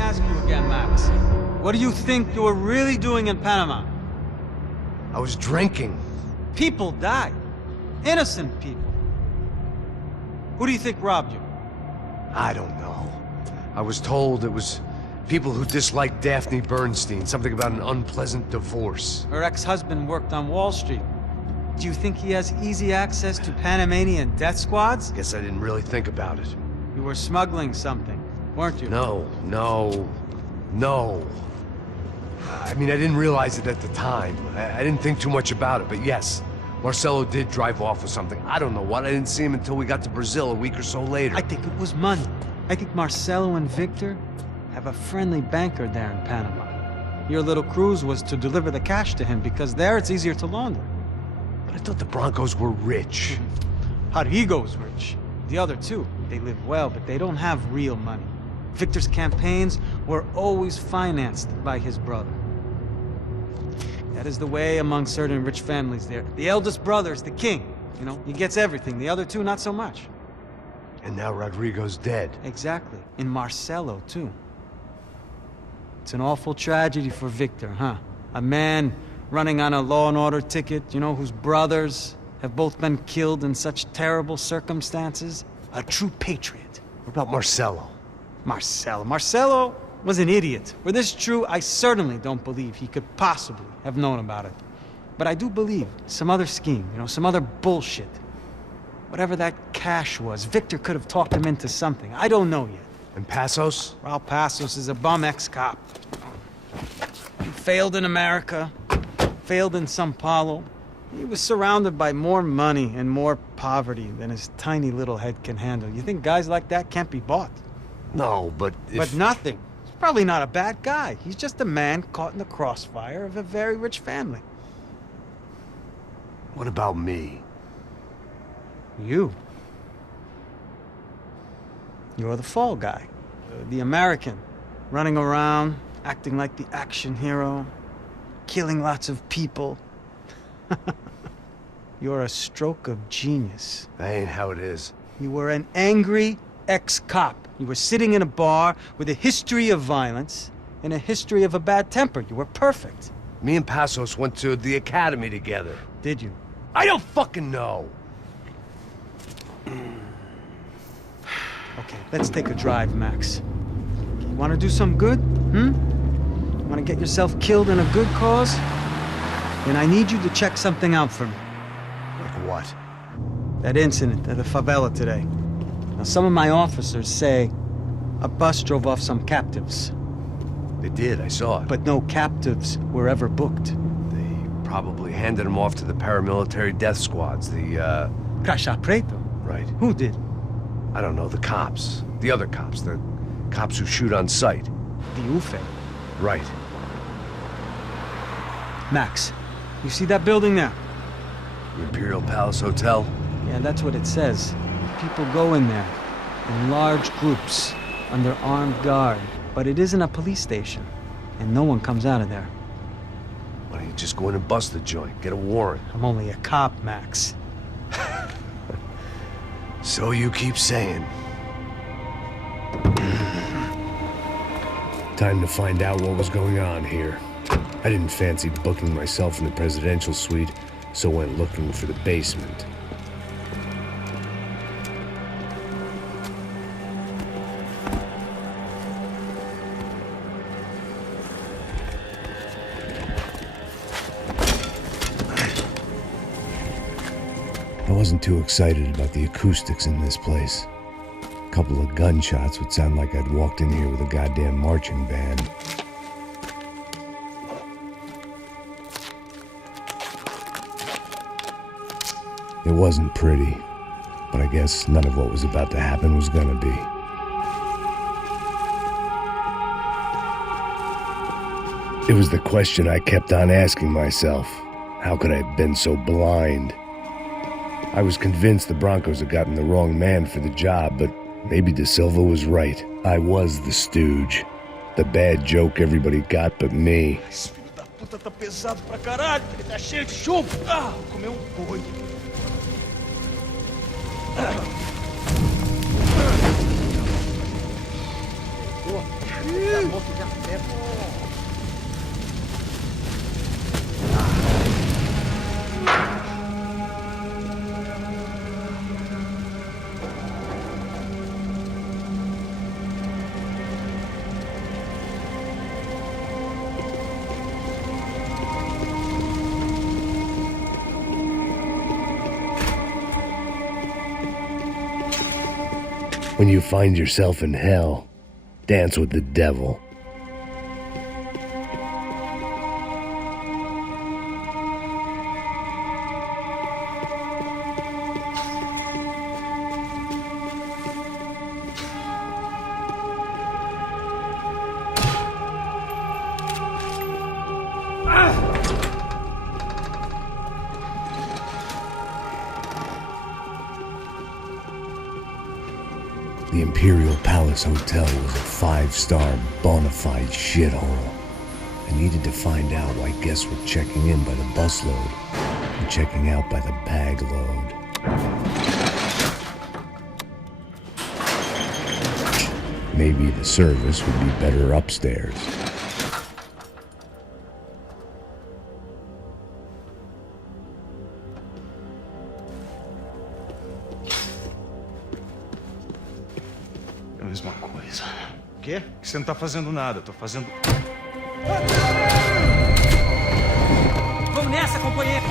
ask you again, Max. What do you think you were really doing in Panama? I was drinking. People died. Innocent people. Who do you think robbed you? I don't know. I was told it was people who disliked Daphne Bernstein, something about an unpleasant divorce. Her ex-husband worked on Wall Street. Do you think he has easy access to Panamanian death squads? Guess I didn't really think about it. You were smuggling something, weren't you? No. I mean, I didn't realize it at the time. I didn't think too much about it, but yes, Marcelo did drive off with something. I don't know what. I didn't see him until we got to Brazil a week or so later. I think it was money. I think Marcelo and Victor have a friendly banker there in Panama. Your little cruise was to deliver the cash to him because there it's easier to launder. But I thought the Broncos were rich. Rodrigo's rich. The other two, they live well, but they don't have real money. Victor's campaigns were always financed by his brother. That is the way among certain rich families there. The eldest brother is the king. You know, he gets everything. The other two, not so much. And now Rodrigo's dead. Exactly. And Marcelo, too. It's an awful tragedy for Victor, huh? A man running on a law and order ticket, you know, whose brothers have both been killed in such terrible circumstances. A true patriot. What about Marcelo? Marcelo was an idiot. Were this true, I certainly don't believe he could possibly have known about it. But I do believe some other scheme, you know, some other bullshit. Whatever that cash was, Victor could have talked him into something. I don't know yet. And Passos? Raul Passos is a bum ex-cop. He failed in America, failed in Sao Paulo. He was surrounded by more money and more poverty than his tiny little head can handle. You think guys like that can't be bought? No, but if... But nothing. He's probably not a bad guy. He's just a man caught in the crossfire of a very rich family. What about me? You. You're the fall guy. The American. Running around, acting like the action hero. Killing lots of people. You're a stroke of genius. That ain't how it is. You were an angry ex-cop. You were sitting in a bar with a history of violence and a history of a bad temper. You were perfect. Me and Passos went to the academy together. Did you? I don't fucking know. Okay, let's take a drive, Max. You want to do some good? Want to get yourself killed in a good cause? Then I need you to check something out for me. Like what? That incident at the favela today. Now, some of my officers say a bus drove off some captives. They did, I saw it. But no captives were ever booked. They probably handed them off to the paramilitary death squads, the, Crasha Preto? Right. Who did? I don't know, the cops. The other cops, the cops who shoot on sight. The UFE. Right. Max, you see that building there? The Imperial Palace Hotel? Yeah, that's what it says. People go in there, in large groups, under armed guard. But it isn't a police station, and no one comes out of there. Why don't you just go in and bust the joint, get a warrant? I'm only a cop, Max. So you keep saying. Time to find out what was going on here. I didn't fancy booking myself in the presidential suite, so went looking for the basement. I wasn't too excited about the acoustics in this place. A couple of gunshots would sound like I'd walked in here with a goddamn marching band. It wasn't pretty, but I guess none of what was about to happen was gonna be. It was the question I kept on asking myself. How could I have been so blind? I was convinced the Broncos had gotten the wrong man for the job, but maybe De Silva was right. I was the stooge. The bad joke everybody got but me. Esse filho da puta tá pesado pra caralho, ele tá cheio de chumbo. Ah, comeu boi. When you find yourself in hell, dance with the devil. The Imperial Palace Hotel was a 5-star bona fide shithole. I needed to find out why guests were checking in by the busload and checking out by the bag load. Maybe the service would be better upstairs. É a mesma coisa. O quê? Que você não tá fazendo nada, eu tô fazendo... Vamos nessa, companheiro!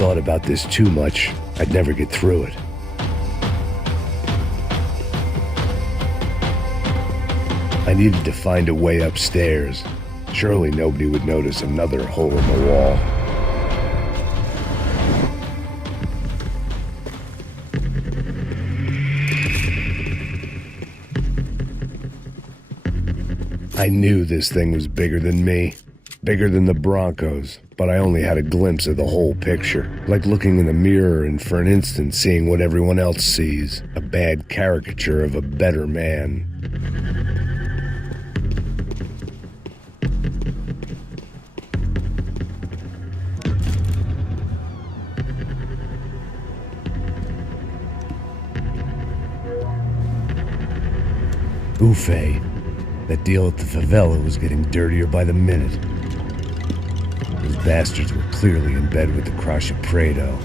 thought about this too much, I'd never get through it. I needed to find a way upstairs. Surely nobody would notice another hole in the wall. I knew this thing was bigger than me, bigger than the Broncos, but I only had a glimpse of the whole picture, like looking in the mirror and for an instant seeing what everyone else sees, a bad caricature of a better man. Ufe. That deal at the favela was getting dirtier by the minute. Those bastards were clearly in bed with the Crusher Prado.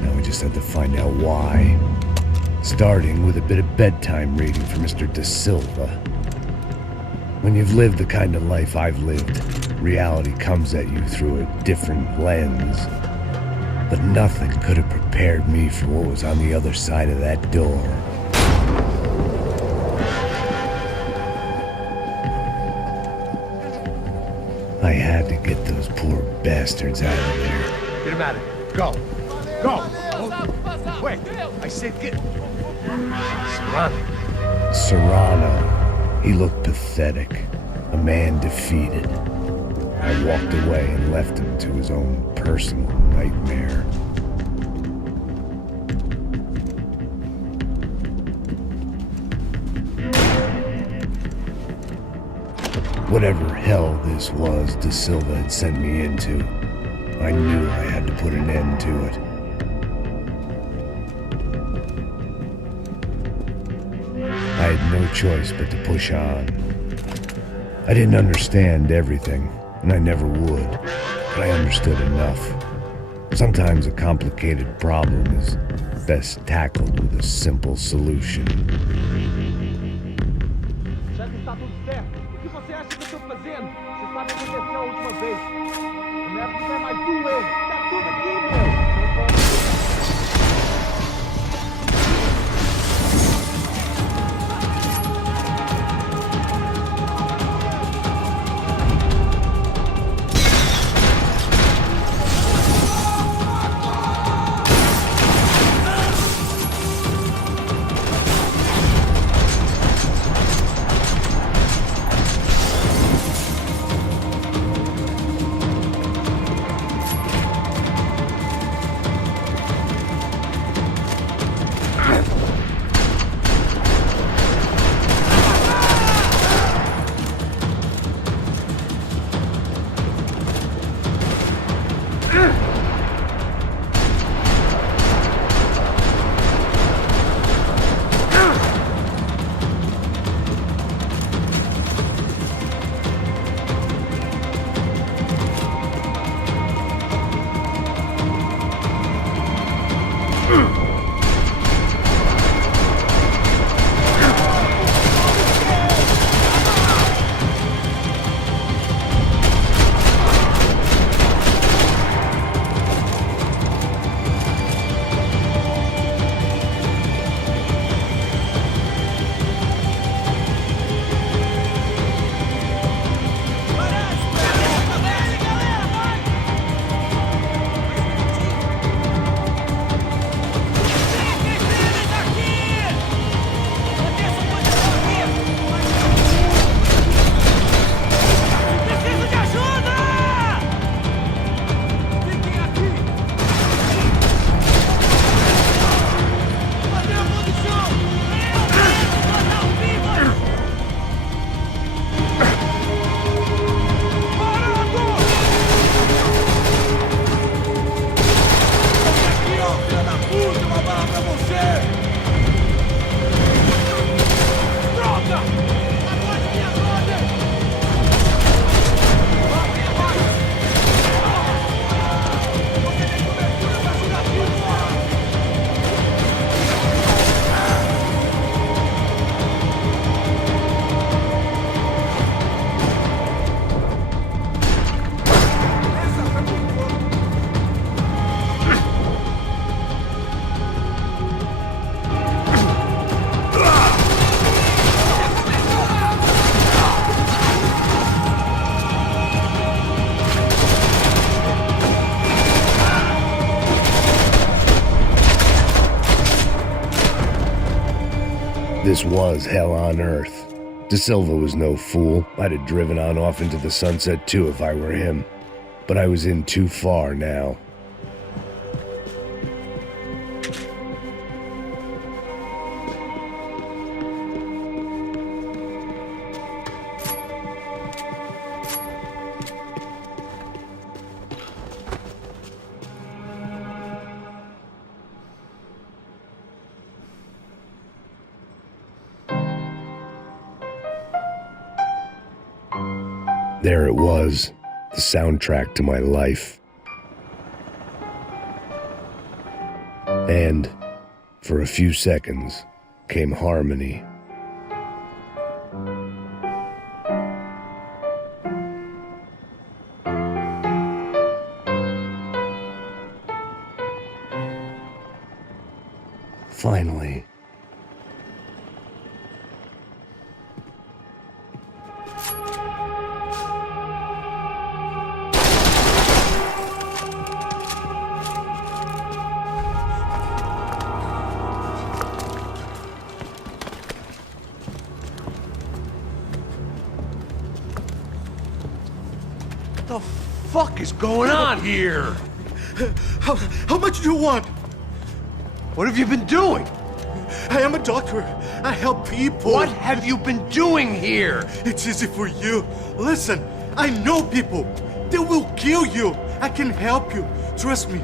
Now we just had to find out why. Starting with a bit of bedtime reading for Mr. Da Silva. When you've lived the kind of life I've lived, reality comes at you through a different lens. But nothing could have prepared me for what was on the other side of that door. I had to get those poor bastards out of there. Get him out of here. Go. Go. Quick. I said get... Serrano. Serrano. He looked pathetic. A man defeated. I walked away and left him to his own personal nightmare. Whatever hell this was Da Silva had sent me into, I knew I had to put an end to it. I had no choice but to push on. I didn't understand everything, and I never would, but I understood enough. Sometimes a complicated problem is best tackled with a simple solution. Já que está tudo certo, o que você acha que eu estou fazendo? Você sabe o que aconteceu a última vez. O neto não vai mais doer. Tá tudo aqui, meu. This was hell on earth. De Silva was no fool. I'd have driven on off into the sunset too if I were him. But I was in too far now. There it was, the soundtrack to my life. And, for a few seconds, came harmony. Finally. What the fuck is going on here? How much do you want? What have you been doing? I am a doctor. I help people. What have you been doing here? It's easy for you. Listen, I know people. They will kill you. I can help you. Trust me.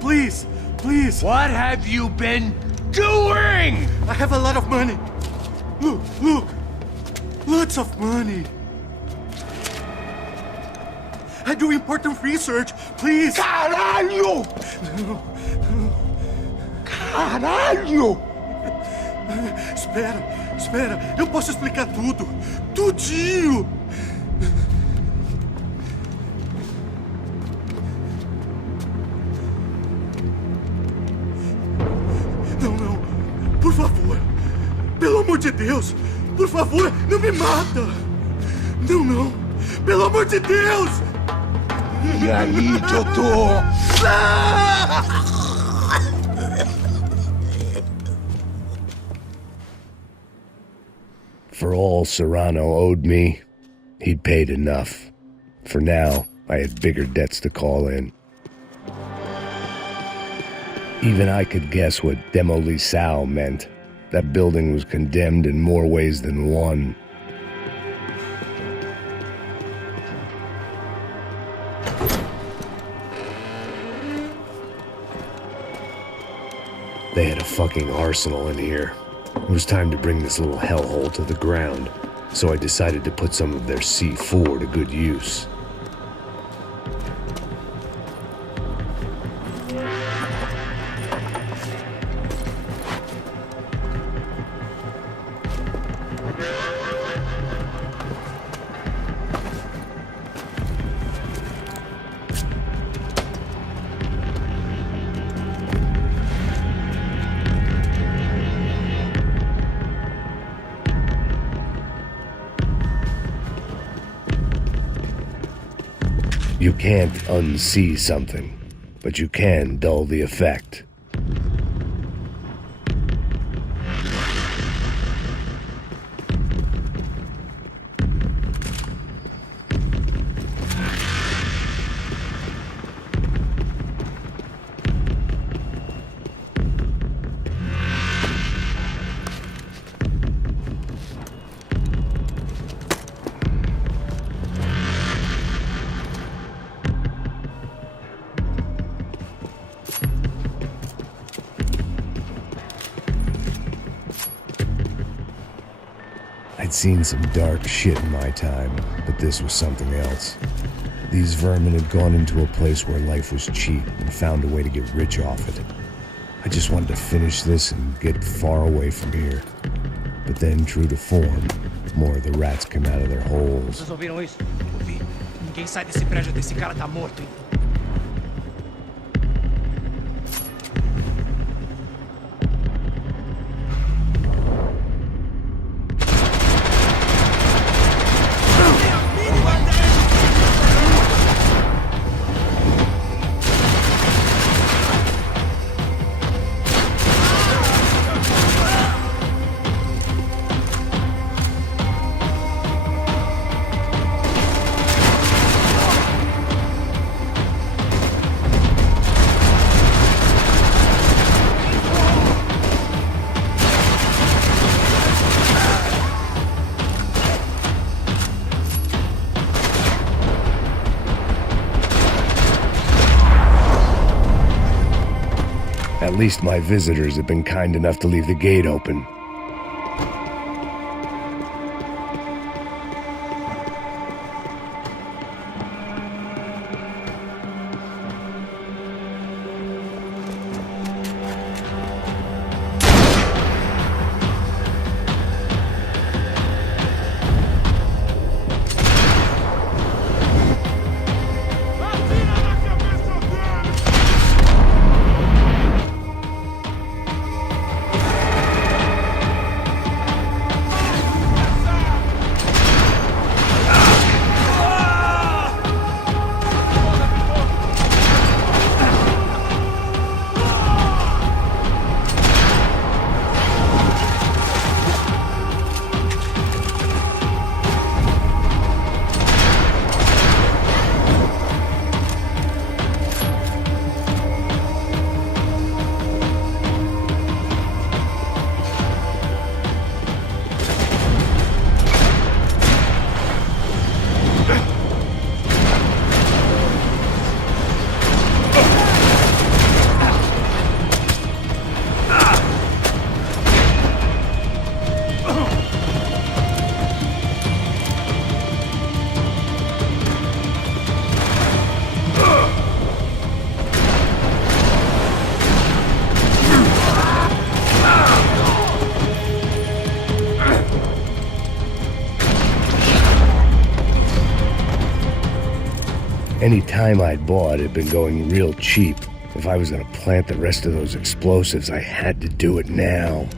Please, please. What have you been doing? I have a lot of money. Look, look. Lots of money. I do important research. Please. Caralho! Caralho! Espera. Eu posso explicar tudo. Tudinho. Não. Por favor. Pelo amor de Deus. Por favor, não me mata. Não. Pelo amor de Deus. E aí, doutor? For all Serrano owed me, he'd paid enough. For now, I had bigger debts to call in. Even I could guess what demolissao meant. That building was condemned in more ways than one. They had a fucking arsenal in here. It was time to bring this little hellhole to the ground, so I decided to put some of their C4 to good use. You can't unsee something, but you can dull the effect. I'd seen some dark shit in my time, but this was something else. These vermin had gone into a place where life was cheap and found a way to get rich off it. I just wanted to finish this and get far away from here. But then, true to form, more of the rats came out of their holes. Vocês ouviram isso? Ouvi. Ninguém sai desse prédio desse cara tá morto, hein? least my visitors have been kind enough to leave the gate open. Any time I'd bought had been going real cheap. If I was gonna plant the rest of those explosives, I had to do it now.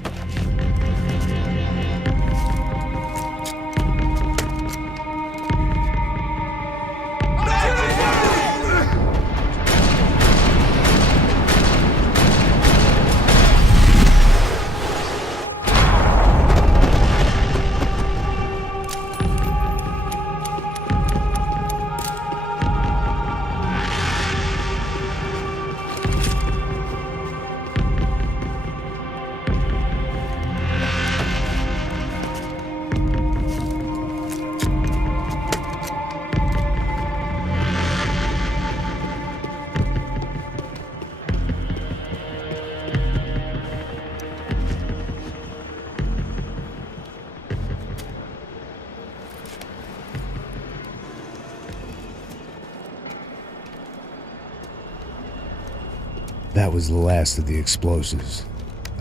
That was the last of the explosives.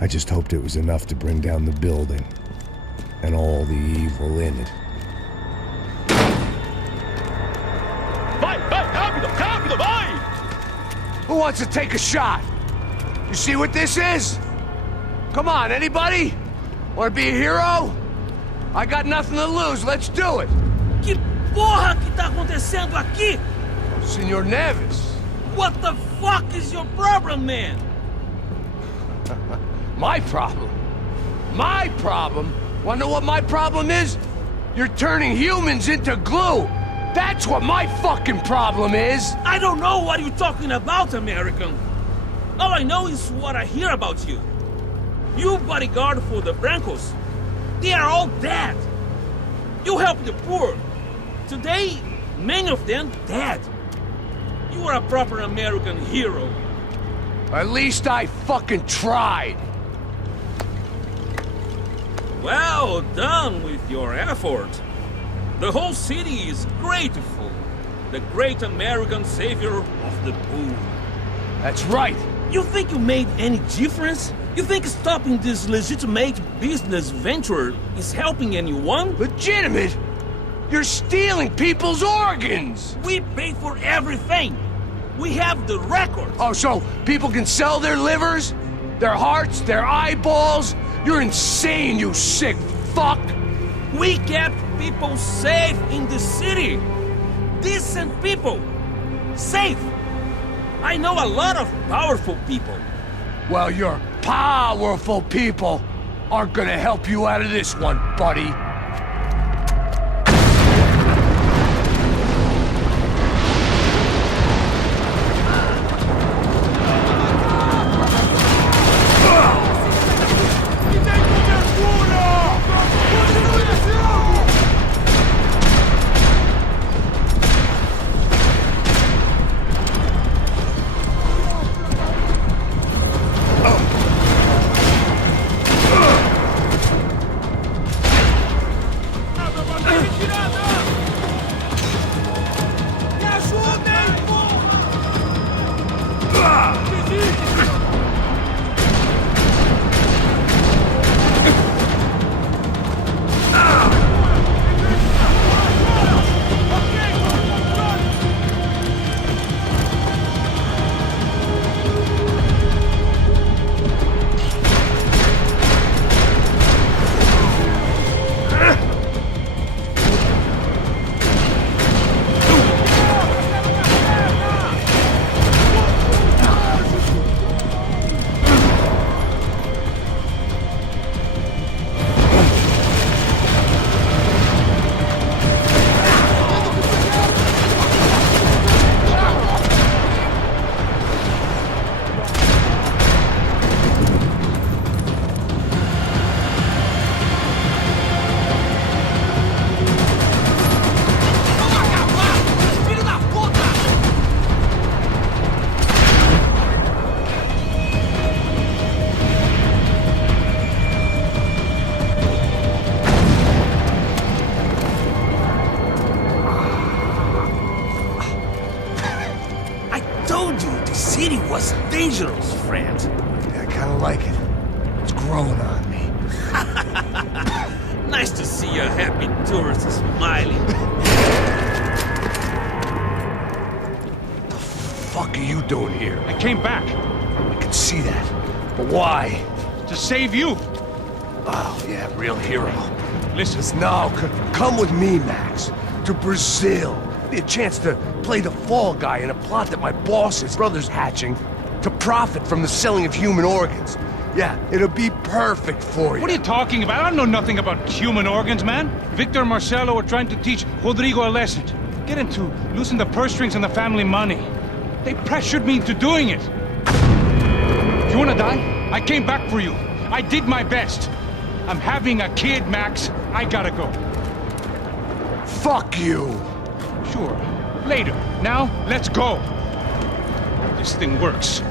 I just hoped it was enough to bring down the building and all the evil in it. Vai, rápido, rápido, vai! Who wants to take a shot? You see what this is? Come on, anybody? Want to be a hero? I got nothing to lose, let's do it! Que porra que tá acontecendo aqui? Senor Neves. What the fuck is your problem, man? My problem? My problem? Wanna know what my problem is? You're turning humans into glue! That's what my fucking problem is! I don't know what you're talking about, American. All I know is what I hear about you. You bodyguard for the Brancos. They are all dead. You help the poor. Today, many of them dead. You are a proper American hero. At least I fucking tried. Well done with your effort. The whole city is grateful. The great American savior of the poor. That's right. You think you made any difference? You think stopping this legitimate business venture is helping anyone? Legitimate? You're stealing people's organs! We pay for everything. We have the records. Oh, so people can sell their livers? Their hearts? Their eyeballs? You're insane, you sick fuck! We kept people safe in the city. Decent people. Safe. I know a lot of powerful people. Well, your powerful people aren't gonna help you out of this one, buddy. was dangerous, friend. Yeah, I kinda like it. It's growing on me. Nice to see a happy tourist smiling. The fuck are you doing here? I came back I can see that. But why? to save you. Oh, yeah, real hero. Listen, No, come with me, Max. To Brazil. Be a chance to play the fall guy in a plot that my boss's brother's hatching to profit from the selling of human organs. Yeah, it'll be perfect for you. what are you talking about? I don't know nothing about human organs, man. Victor and Marcelo are trying to teach Rodrigo a lesson. Get him to loosen the purse strings on the family money. They pressured me into doing it. You wanna die? I came back for you. I did my best. I'm having a kid, Max. I gotta go. Fuck you! Sure. Later. Now, let's go. This thing works.